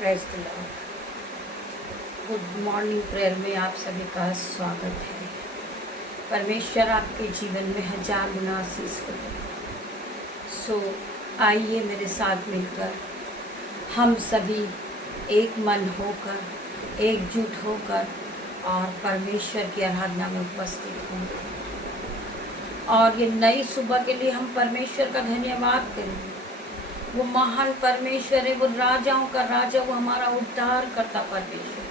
Praise the Lord. Good morning prayer में आप सभी का स्वागत है। परमेश्वर आपके जीवन में हजार गुना आशीष को दे। सो आइए मेरे साथ मिलकर हम सभी एक मन होकर एकजुट होकर और परमेश्वर की आराधना में उपस्थित होंगे और ये नई सुबह के लिए हम परमेश्वर का धन्यवाद करेंगे। वो महान परमेश्वर है, वो राजाओं का राजा, वो हमारा उद्धार करता परमेश्वर,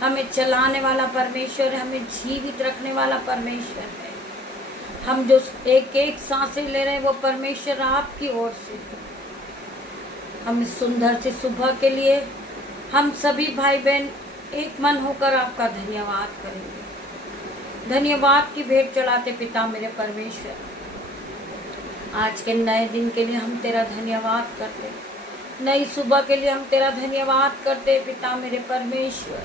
हमें चलाने वाला परमेश्वर है, हमें जीवित रखने वाला परमेश्वर है। हम जो एक एक सांसें ले रहे हैं वो परमेश्वर आपकी ओर से है। हम इस सुंदर से सुबह के लिए हम सभी भाई बहन एक मन होकर आपका धन्यवाद करेंगे। धन्यवाद की भेंट चढ़ाते पिता मेरे परमेश्वर, आज के नए दिन के लिए हम तेरा धन्यवाद करते, नई सुबह के लिए हम तेरा धन्यवाद करते पिता मेरे परमेश्वर।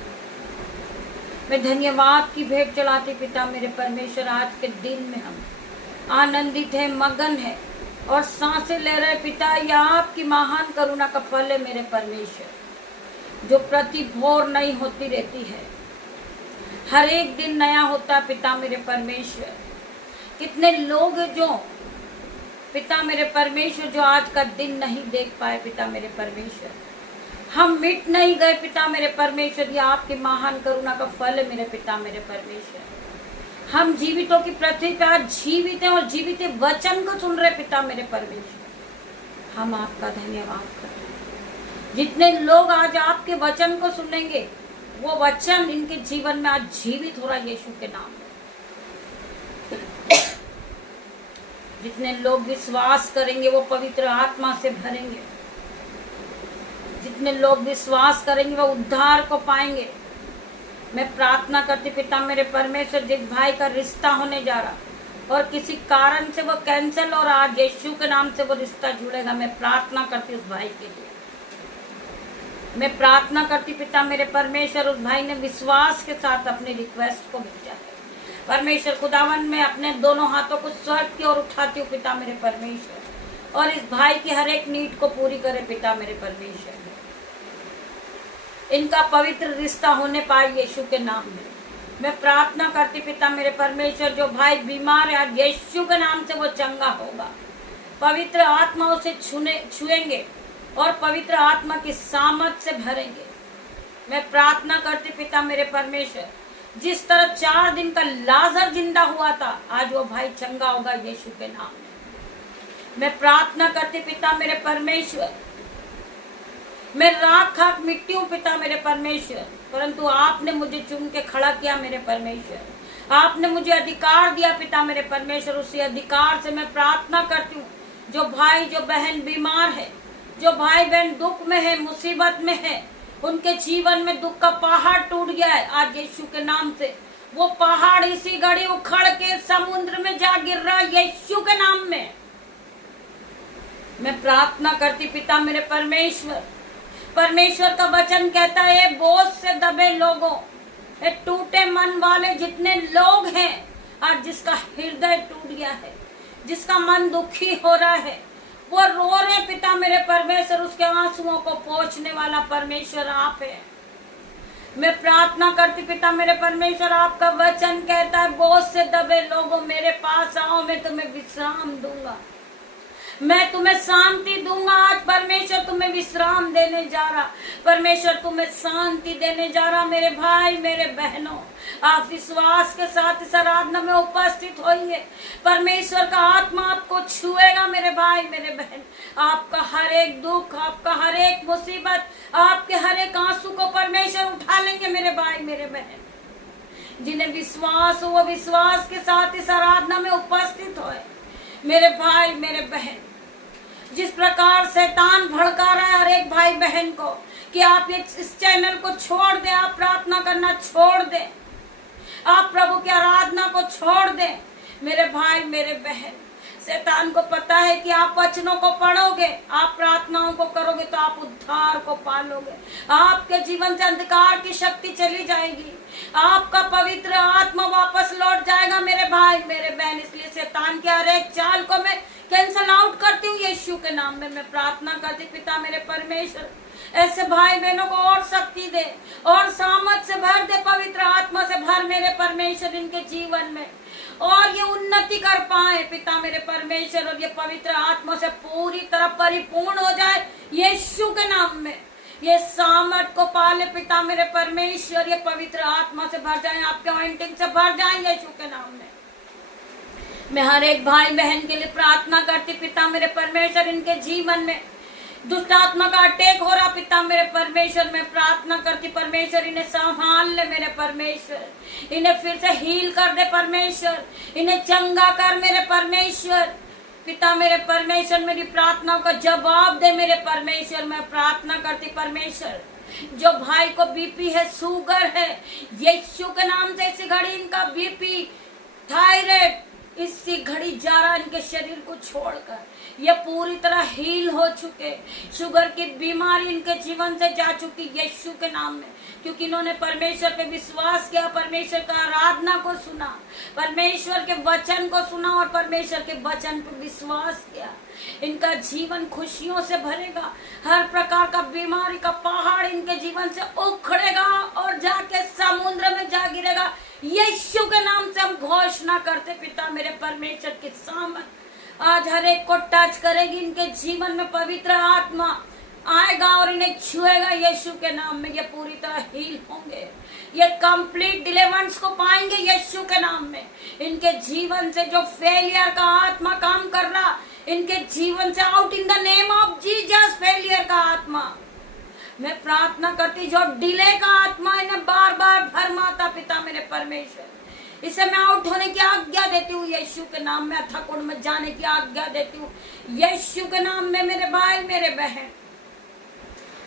मैं धन्यवाद की भेंट चढ़ाती पिता मेरे परमेश्वर, आज के दिन में हम आनंदित है, मगन है और सांसें ले रहे पिता। यह आपकी महान करुणा का फल है मेरे परमेश्वर, जो प्रति भोर नई होती रहती है, हर एक दिन नया होता पिता मेरे परमेश्वर। कितने लोग हैं जो पिता मेरे परमेश्वर जो आज का दिन नहीं देख पाए पिता मेरे परमेश्वर। हम मिट नहीं गए पिता मेरे परमेश्वर, ये आपकी महान करुणा का फल है मेरे पिता मेरे परमेश्वर। हम जीवितों की पृथ्वी पे आज जीवित हैं और जीवित वचन को सुन रहे पिता मेरे परमेश्वर। हम आपका धन्यवाद करते हैं। जितने लोग आज आपके वचन को सुनेंगे वो वचन इनके जीवन में आज जीवित हो रहा है यीशु के नाम में। जितने लोग विश्वास करेंगे वो पवित्र आत्मा से भरेंगे। जितने लोग विश्वास करेंगे वो उद्धार को पाएंगे। मैं प्रार्थना करती पिता मेरे परमेश्वर, जिस भाई का रिश्ता होने जा रहा और किसी कारण से वो कैंसिल और आज यीशु के नाम से वो रिश्ता जुड़ेगा, मैं प्रार्थना करती उस भाई के लिए। मैं प्रार्थना करती पिता मेरे परमेश्वर, उस भाई ने विश्वास के साथ अपनी रिक्वेस्ट को भेजा है परमेश्वर खुदावन। मैं अपने दोनों हाथों को स्वर्ग की ओर उठाती हूँ पिता मेरे परमेश्वर, और इस भाई की हर एक नीड को पूरी करे पिता मेरे परमेश्वर। इनका पवित्र रिश्ता होने पाए यीशु के नाम में। मैं प्रार्थना करती पिता मेरे परमेश्वर, जो भाई बीमार है आज यीशु के नाम से वो चंगा होगा। पवित्र आत्मा उसे छुएंगे और पवित्र आत्मा की सामर्थ से भरेंगे। मैं प्रार्थना करती पिता मेरे परमेश्वर, जिस तरह 4 दिन का लाजर जिंदा हुआ था आज वो भाई चंगा होगा यीशु के नाम में। मैं प्रार्थना करती पिता मेरे परमेश्वर, मैं राख खाक मिट्टी हूँ पिता मेरे परमेश्वर, परंतु आपने मुझे चुन के खड़ा किया मेरे परमेश्वर। आपने मुझे अधिकार दिया पिता मेरे परमेश्वर, उसी अधिकार से मैं प्रार्थना करती हूँ जो भाई जो बहन बीमार है, जो भाई बहन दुख में है, मुसीबत में है, उनके जीवन में दुख का पहाड़ टूट गया है आज यीशु के नाम से। वो पहाड़ इसी घड़ी उखड़ के समुद्र में जा गिर रहा है यीशु के नाम में। मैं प्रार्थना करती पिता मेरे परमेश्वर, परमेश्वर का वचन कहता है बोझ से दबे लोगों, टूटे मन वाले जितने लोग हैं आज जिसका हृदय टूट गया है, जिसका मन दुखी हो रहा है, वो रो रहे पिता मेरे परमेश्वर, उसके आंसुओं को पोंछने वाला परमेश्वर आप है। मैं प्रार्थना करती पिता मेरे परमेश्वर, आपका वचन कहता है बोझ से दबे लोगों मेरे पास आओ, मैं तुम्हें विश्राम दूंगा, मैं तुम्हें शांति दूंगा। आज परमेश्वर तुम्हें विश्राम देने जा रहा, परमेश्वर तुम्हें शांति देने जा रहा। मेरे भाई मेरे बहनों, आप विश्वास के साथ इस आराधना में उपस्थित होइए। परमेश्वर का आत्मा आपको छुएगा मेरे भाई मेरे बहन। आपका हर एक दुख, आपका हर एक मुसीबत, आपके हर एक आंसू को परमेश्वर उठा लेंगे मेरे भाई मेरे बहन। जिन्हें विश्वास हो वो विश्वास के साथ इस आराधना में उपस्थित हो मेरे भाई मेरे बहन। जिस प्रकार शैतान भड़का रहा है हर एक भाई बहन को कि आप इस चैनल को छोड़ दें, आप प्रार्थना करना छोड़ दें, आप प्रभु की आराधना को छोड़ दें मेरे भाई मेरे बहन। शैतान को पता है कि आप वचनों को पढ़ोगे, आप प्रार्थनाओं को करोगे तो आप उद्धार को पालोगे, आपके जीवन से अंधकार की शक्ति चली जाएगी, आपका पवित्र आत्मा वापस लौट जाएगा मेरे भाई मेरे बहन। इसलिए शैतान के हर एक चाल को मैं कैंसल आउट करती हूँ यीशु के नाम में। मैं प्रार्थना करती पिता मेरे परमेश्वर, ऐसे भाई बहनों को और शक्ति दे और सामर्थ से भर दे, पवित्र आत्मा से भर मेरे परमेश्वर इनके जीवन में, और ये उन्नति कर पाए पिता मेरे परमेश्वर, और ये पवित्र आत्मा से पूरी तरह परिपूर्ण हो जाए यीशु के नाम में। ये सामर्थ को पाले पिता मेरे परमेश्वर, ये पवित्र आत्मा से भर जाए, आपके अनॉइंटिंग से भर जाए यीशु के नाम में। मैं हर एक भाई बहन के लिए प्रार्थना करती पिता मेरे परमेश्वर, इनके जीवन में दुष्ट आत्मा का अटैक हो रहा पिता मेरे परमेश्वर, मैं प्रार्थना करती परमेश्वर इन्हें संभाल ले मेरे परमेश्वर, इन्हें फिर से हील कर दे परमेश्वर, इन्हें चंगा कर मेरे परमेश्वर पिता मेरे परमेश्वर, मेरी प्रार्थनाओं का जवाब दे मेरे परमेश्वर। मैं प्रार्थना करती परमेश्वर, जो भाई को बीपी है, शुगर है, यीशु के नाम से इसी घड़ी इनका बीपी, थायराइड इसी घड़ी जा रहा इनके शरीर को छोड़कर, ये पूरी तरह हील हो चुके, शुगर की बीमारी इनके जीवन से जा चुकी यीशु के नाम में, क्योंकि इन्होंने परमेश्वर पे विश्वास किया, परमेश्वर का आराधना को सुना, परमेश्वर के वचन को सुना और परमेश्वर के वचन पे विश्वास किया। इनका जीवन खुशियों से भरेगा, हर प्रकार का बीमारी का पहाड़ इनके जीवन से उखड़ेगा और जाके समुद्र में जा गिरेगा। यीशु के नाम से हम घोषणा करते पिता मेरे परमेश्वर की सामर्थ आज हर एक को टच करेगी, इनके जीवन में पवित्र आत्मा आएगा और इन्हें छुएगा यीशु के नाम में। ये पूरी तरह हील होंगे, ये कंप्लीट डिलीवरेंस को पाएंगे यीशु के नाम में। इनके जीवन से जो फेलियर का आत्मा काम कर रहा, इनके जीवन से out in the name of Jesus, failure का आत्मा मैं प्रार्थना करती, जो डिले का आत्मा इन्हें बार बार भरमाता पिता मेरे परमेश्वर, इसे मैं आउट होने की आज्ञा देती हूँ यीशु के नाम में, अथक कुंड में जाने की आज्ञा देती हूँ यीशु के नाम में। मेरे भाई मेरे बहन,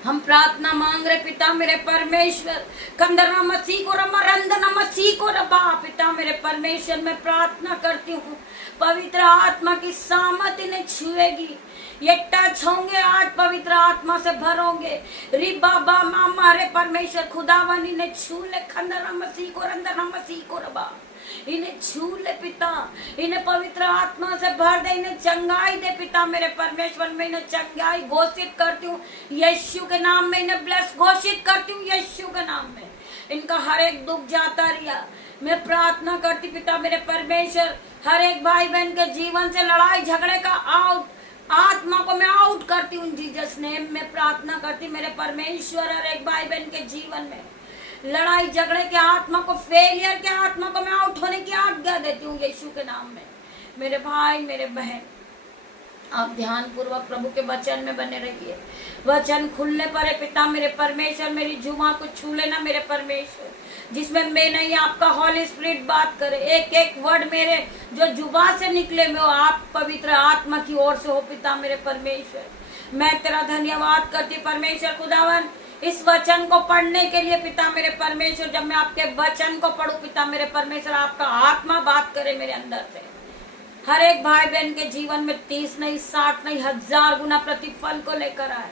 हम प्रार्थना मांग रहे पिता मेरे परमेश्वर, कंदरना मसीह को रमा, रंदना मसीह को रबा पिता मेरे परमेश्वर, मैं प्रार्थना करती हूँ पवित्र आत्मा की सामर्थ इन्हें छुएगी, ये टच होंगे आज, पवित्र आत्मा से भरोगे। री बाबा हमारे परमेश्वर खुदावन इन्हें छू ले, खंदरना मसीह को, रंदना मसीह को रबा इन्हें छू ले पिता, इन्हें पवित्र आत्मा से भर दे, इन्हें चंगाई दे पिता मेरे परमेश्वर। मैं इन्हें चंगाई घोषित करती हूँ यीशु के नाम में, इन्हें ब्लेस घोषित करती हूँ यीशु के नाम में। इनका हर एक दुख जाता रिया, मैं प्रार्थना करती पिता मेरे परमेश्वर, हर एक भाई बहन के जीवन से लड़ाई झगड़े का आउट आत्मा को मैं आउट करती हूँ जीसस नेम में। प्रार्थना करती मेरे परमेश्वर, हर एक भाई बहन के जीवन में लड़ाई झगड़े के आत्मा को, फेलियर के आत्मा को मैं आउट होने की आज्ञा देती हूँ यीशु के नाम में। मेरे भाई मेरे बहन, आप ध्यान पूर्वक प्रभु के वचन में बने रहिए। वचन खुलने पर है पिता मेरे परमेश्वर, मेरी जुबान को छू लेना मेरे परमेश्वर, जिसमें मैं नहीं आपका हॉली स्पिरिट बात करे। एक एक वर्ड मेरे जो जुबान से निकले में आप पवित्र आत्मा की ओर से हो पिता मेरे परमेश्वर। मैं तेरा धन्यवाद करती परमेश्वर खुदावन, इस वचन को पढ़ने के लिए पिता मेरे परमेश्वर। जब मैं आपके वचन को पढ़ूं पिता मेरे परमेश्वर, आपका आत्मा बात करे मेरे अंदर से, हर एक भाई बहन के जीवन में 30 नहीं 60 नहीं 1000 गुना प्रतिफल को लेकर आए।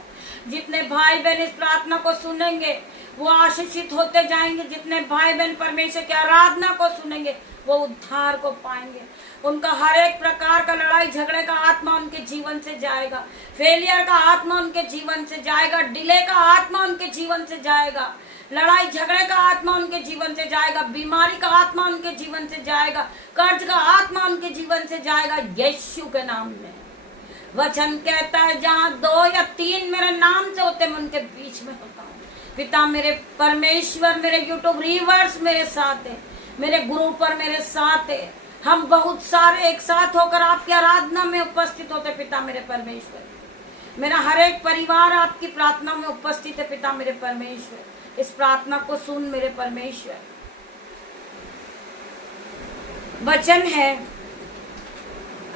जितने भाई बहन इस प्रार्थना को सुनेंगे वो आशीषित होते जाएंगे, जितने भाई बहन परमेश्वर की आराधना को सुनेंगे वो उद्धार को पाएंगे। उनका हर एक प्रकार का लड़ाई झगड़े का आत्मा उनके जीवन से जाएगा, फेलियर का आत्मा उनके जीवन से जाएगा, डिले का आत्मा उनके जीवन से जाएगा, लड़ाई झगड़े का आत्मा उनके जीवन से जाएगा, बीमारी का आत्मा उनके जीवन से जाएगा, कर्ज का आत्मा उनके जीवन से जाएगा यीशु के नाम में। वचन कहता है जहाँ 2 या 3 मेरे नाम से होते मैं उनके बीच में होता हूँ। पिता मेरे परमेश्वर, मेरे यूट्यूब रिवर्स मेरे साथ है, मेरे ग्रुप पर मेरे साथ है, हम बहुत सारे एक साथ होकर आपकी आराधना में उपस्थित होते पिता मेरे परमेश्वर। मेरा हर एक परिवार आपकी प्रार्थना में उपस्थित है पिता मेरे परमेश्वर। इस प्रार्थना को सुन मेरे परमेश्वर। वचन है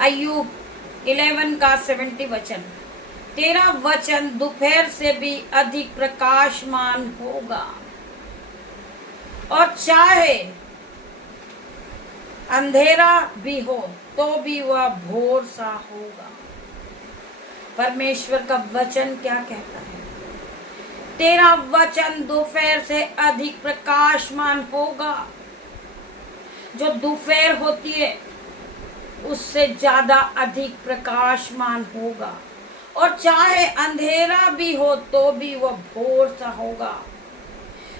अय्यूब 11 का 70 वचन, तेरा वचन दोपहर से भी अधिक प्रकाशमान होगा और चाहे अंधेरा भी हो तो भी वह भोर सा होगा। परमेश्वर का वचन क्या कहता है? तेरा वचन दोपहर से अधिक प्रकाशमान होगा। जो दोपहर होती है उससे ज्यादा अधिक प्रकाशमान होगा और चाहे अंधेरा भी हो तो भी वह भोर सा होगा।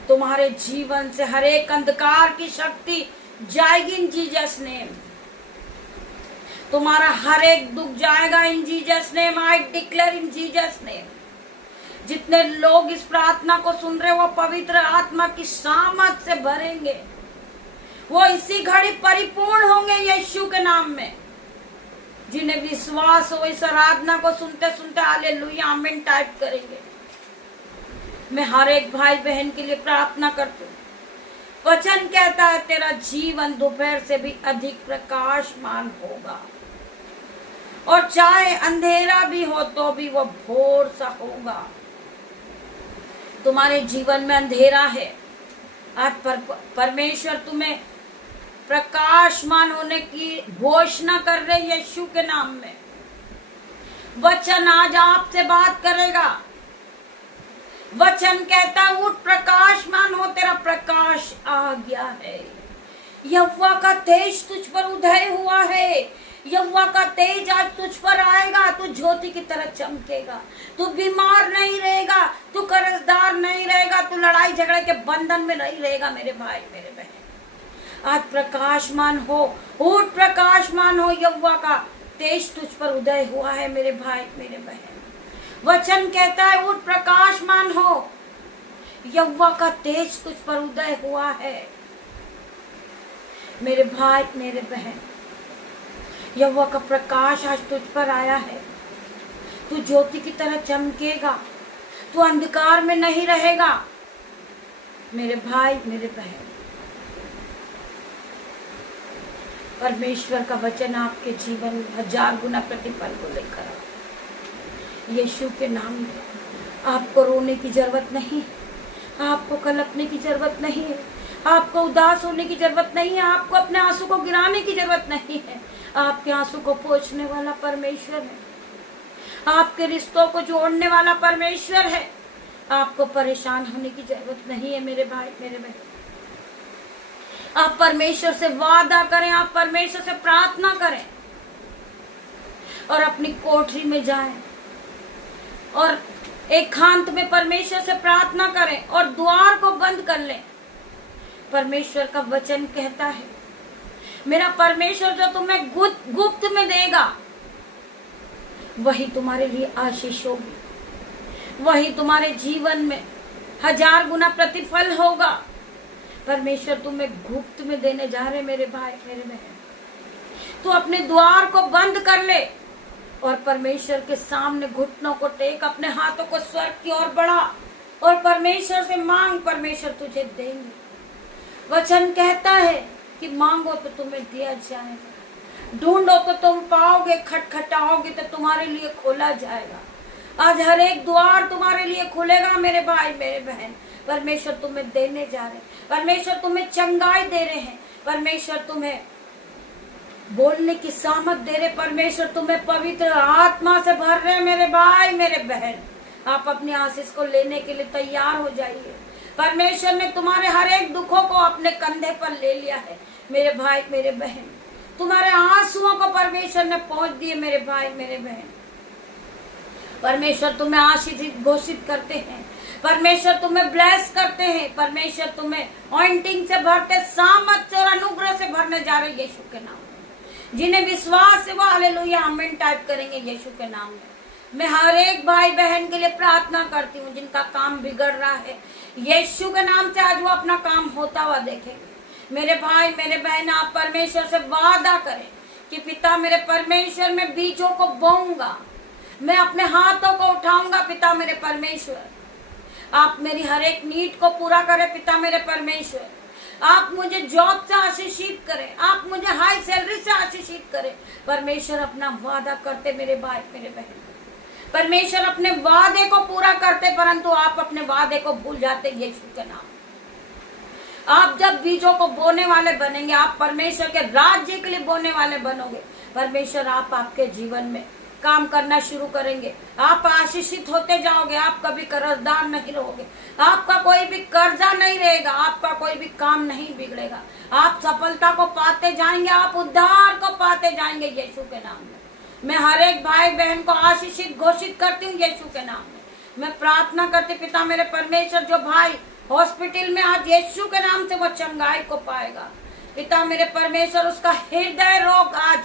तुम्हारे जीवन से हर एक अंधकार की शक्ति जाएगी इन जीसस नेम। तुम्हारा हर एक दुख जाएगा इन Jesus name. I declare in Jesus name. जितने लोग इस प्रार्थना को सुन रहे वो पवित्र आत्मा की सामर्थ से भरेंगे, वो इसी घड़ी परिपूर्ण होंगे यीशु के नाम में। जिन्हें विश्वास हो इस आराधना को सुनते सुनते हालेलुया आमीन टाइप करेंगे। मैं हर एक भाई बहन के लिए प्रार्थना करती हूँ। वचन कहता है तेरा जीवन दोपहर से भी अधिक प्रकाशमान होगा, और चाहे अंधेरा भी हो तो भी वह भोर सा होगा। तुम्हारे जीवन में अंधेरा है, आज परमेश्वर तुम्हें प्रकाशमान होने की घोषणा कर रहे यीशु के नाम में। वचन आज आपसे बात करेगा। वचन कहता उठ प्रकाशमान हो, तेरा प्रकाश आ गया है। यहोवा का तेज तुझ पर उदय हुआ है। यहोवा का तेज आज तुझ पर आएगा। तू ज्योति की तरह चमकेगा। तू बीमार नहीं रहेगा, तू कर्जदार नहीं रहेगा, तू लड़ाई झगड़े के बंधन में नहीं रहेगा। मेरे भाई मेरे बहन आज प्रकाशमान हो, उठ प्रकाशमान हो। यहोवा का तेज तुझ पर उदय हुआ है मेरे भाई मेरे बहन। वचन कहता है उठ प्रकाशमान हो, यहोवा का तेज तुझ पर उदय हुआ है मेरे भाई मेरे बहन। यहोवा का प्रकाश आज तुझ पर आया है। तू ज्योति की तरह चमकेगा, तू अंधकार में नहीं रहेगा मेरे भाई मेरे बहन। परमेश्वर का वचन आपके जीवन में 1000 गुना प्रतिफल को लेकर आ। यीशु के नाम में आपको रोने की जरूरत नहीं, आपको कलपने की जरूरत नहीं है, आपको उदास होने की जरूरत नहीं है, आपको अपने आंसू को गिराने की जरूरत नहीं है। आपके आंसू को पोंछने वाला परमेश्वर है, आपके रिश्तों को जोड़ने वाला परमेश्वर है। आपको परेशान होने की जरूरत नहीं है मेरे भाई मेरे बहन। आप परमेश्वर से वादा करें, आप परमेश्वर से प्रार्थना करें और अपनी कोठरी में जाएं और एकांत में परमेश्वर से प्रार्थना करें और द्वार को बंद कर लें। परमेश्वर का वचन कहता है मेरा परमेश्वर जो तुम्हें गुप्त में देगा वही तुम्हारे लिए आशीष होगी, वही तुम्हारे जीवन में 1000 गुना प्रतिफल होगा। परमेश्वर तुम्हें गुप्त में देने जा रहे मेरे भाई मेरे बहन। तो अपने द्वार को बंद कर ले और परमेश्वर के सामने घुटनों को टेक, अपने हाथों को स्वर्ग की ओर बढ़ा और परमेश्वर से मांग, परमेश्वर तुझे देंगे। वचन कहता है कि मांगो तो तुम्हें दिया जाएगा, ढूंढो तो तुम पाओगे, खटखटाओगे तो तुम्हारे लिए खोला जाएगा। आज हर एक द्वार तुम्हारे लिए खुलेगा मेरे भाई मेरे बहन। परमेश्वर तुम्हें देने जा रहे, परमेश्वर तुम्हें चंगाई दे रहे हैं, परमेश्वर तुम्हें बोलने की सामर्थ दे रहे, परमेश्वर तुम्हें पवित्र आत्मा से भर रहे मेरे भाई मेरे बहन। आप अपनी आशीष को लेने के लिए तैयार हो जाइए। परमेश्वर ने तुम्हारे हर एक दुखों को अपने कंधे पर ले लिया है मेरे भाई मेरे बहन। तुम्हारे आंसुओं को परमेश्वर ने पहुंच दिए मेरे भाई मेरे बहन। परमेश्वर तुम्हें आशीषित घोषित करते हैं, परमेश्वर तुम्हें ब्लेस करते हैं, परमेश्वर तुम्हें ऑइंटिंग से भरते, सामर्थ और अनुग्रह से भरने जा रहे यीशु के नाम में। जिन्हें विश्वास है वो हालेलुया आमीन टाइप करेंगे यीशु के नाम में। मैं हर एक भाई बहन के लिए प्रार्थना करती हूँ जिनका काम बिगड़ रहा है, यीशु के नाम से आज वो अपना काम होता हुआ देखेंगे। मेरे भाई मेरे बहन आप परमेश्वर से वादा करें कि पिता मेरे परमेश्वर मैं बीजों को बोऊंगा, मैं अपने हाथों को उठाऊंगा। पिता मेरे परमेश्वर आप मेरी हर एक नीड को पूरा करें। पिता मेरे परमेश्वर आप मुझे जॉब से आशीषित करें, आप मुझे हाई सैलरी से आशीषित करें। परमेश्वर अपना वादा करते मेरे भाई मेरे बहन। परमेश्वर अपने वादे को पूरा करते, परंतु आप अपने वादे को भूल जाते यीशु के नाम। आप जब बीजों को बोने वाले बनेंगे, आप परमेश्वर के राज्य के लिए बोने वाले बनोगे। परमेश्वर आप आपके जीवन में काम करना शुरू करेंगे, आप आशीषित होते जाओगे, आप कभी कर्जदार नहीं रहोगे, आपका कोई भी कर्जा नहीं रहेगा, आपका कोई भी काम नहीं बिगड़ेगा। आप सफलता को पाते जाएंगे, आप उद्धार को पाते जाएंगे यीशु के नाम में। मैं हर एक भाई बहन को आशीषित घोषित करती हूँ यीशु के नाम में। मैं प्रार्थना करती पिता मेरे परमेश्वर, जो भाई हॉस्पिटल में आज यीशु के नाम से वो चंगाई को पाएगा। पिता मेरे परमेश्वर, उसका हृदय रोग आज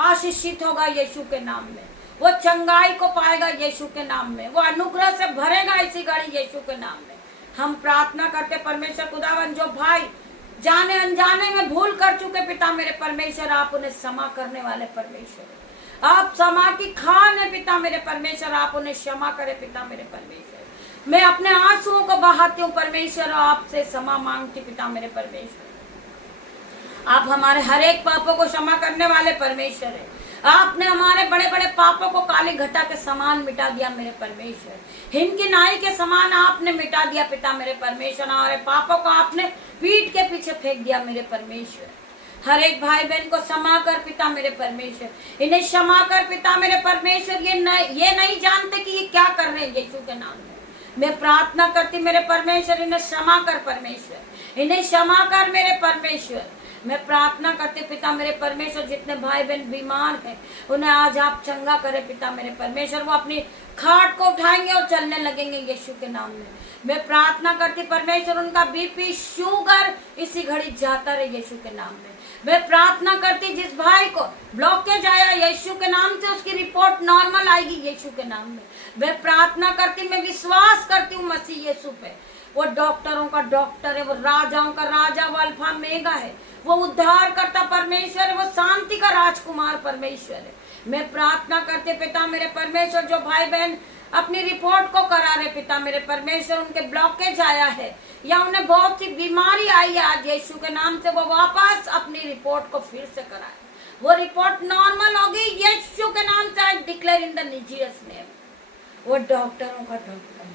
आशीषित होगा यीशु के नाम में। वो चंगाई को पाएगा यीशु के नाम में। वो अनुग्रह से भरेगा इसी घड़ी यीशु के नाम में। हम प्रार्थना करते परमेश्वर खुदावन, जो भाई जाने अनजाने में भूल कर चुके पिता मेरे परमेश्वर, आप उन्हें क्षमा करने वाले परमेश्वर, आप क्षमा की खान है पिता मेरे परमेश्वर, आप उन्हें क्षमा करे पिता मेरे परमेश्वर। मैं अपने आंसुओं को बहाती हूँ परमेश्वर, आपसे क्षमा मांगती पिता मेरे परमेश्वर। आप हमारे हर एक पापों को क्षमा करने वाले परमेश्वर है। आपने हमारे बड़े बड़े पापों को काली घटा के समान मिटा दिया मेरे परमेश्वर। हिम की नाई के समान आपने मिटा दिया पिता मेरे परमेश्वर। हमारे पापों को आपने पीठ के पीछे फेंक दिया मेरे परमेश्वर। हर एक भाई बहन को क्षमा कर पिता मेरे परमेश्वर, इन्हें क्षमा कर पिता मेरे परमेश्वर। ये नहीं जानते कि ये क्या कर रहे हैं यीशु के नाम में। मैं प्रार्थना करती मेरे परमेश्वर, इन्हें क्षमा कर परमेश्वर, इन्हें क्षमा कर मेरे परमेश्वर। मैं प्रार्थना करते पिता मेरे परमेश्वर, जितने भाई बहन बीमार हैं उन्हें आज आप चंगा करे पिता मेरे परमेश्वर। वो अपनी खाट को उठाएंगे और चलने लगेंगे यीशु के नाम में। मैं प्रार्थना करती परमेश्वर, उनका बीपी शुगर इसी घड़ी जाता रहे यीशु के नाम में। मैं प्रार्थना करती जिस भाई को ब्लॉकेज आया यीशु के नाम से, उसकी रिपोर्ट नॉर्मल आएगी यीशु के नाम में। मैं प्रार्थना करती, मैं विश्वास करती हूँ मसीह यीशु पे। वो डॉक्टरों का डॉक्टर है, वो राजाओं का राजा, वो अल्फा मेगा है, वो उद्धार करता परमेश्वर है, वो शांति का राजकुमार परमेश्वर है। मैं प्रार्थना करते पिता मेरे परमेश्वर, जो भाई बहन अपनी रिपोर्ट को करा रहे पिता मेरे परमेश्वर, उनके ब्लॉकेज आया है या उन्हें बहुत सी बीमारी आई है, आज यीशु के नाम से वो वापस अपनी रिपोर्ट को फिर से कराए। वो रिपोर्ट नॉर्मल होगी यीशु के नाम से। I declare in the Jesus name. वो डॉक्टरों का डॉक्टर,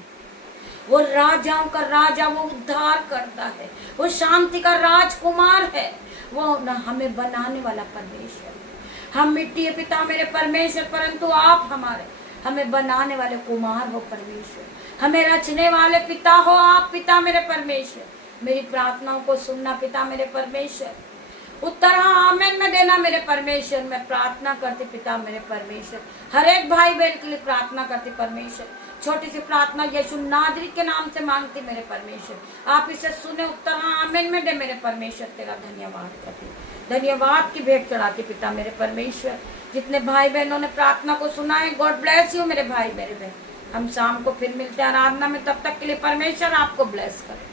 वो राजाओं का राजा, वो उद्धार करता है, वो शांति का राजकुमार है, वो न हमें बनाने वाला परमेश्वर है। हम मिट्टी है पिता मेरे परमेश्वर, परंतु आप हमें बनाने वाले कुमार हो परमेश्वर, हमें रचने वाले पिता हो आप पिता मेरे परमेश्वर। मेरी प्रार्थनाओं को सुनना पिता मेरे परमेश्वर, उत्तर हाँ आमीन में देना मेरे परमेश्वर। मैं प्रार्थना करती पिता मेरे परमेश्वर, हर एक भाई बहन के लिए प्रार्थना करती परमेश्वर। छोटी सी प्रार्थना यीशु नाजरी के नाम से मांगती मेरे परमेश्वर, आप इसे सुने, उत्तर हाँ आमीन में दे मेरे परमेश्वर। तेरा धन्यवाद करती, धन्यवाद की भेंट चढ़ाती पिता मेरे परमेश्वर। जितने भाई बहनों ने प्रार्थना को सुना है, गॉड ब्लेस यू मेरे भाई मेरे बहन। हम शाम को फिर मिलते हैं आराधना में, तब तक के लिए परमेश्वर आपको ब्लेस करे।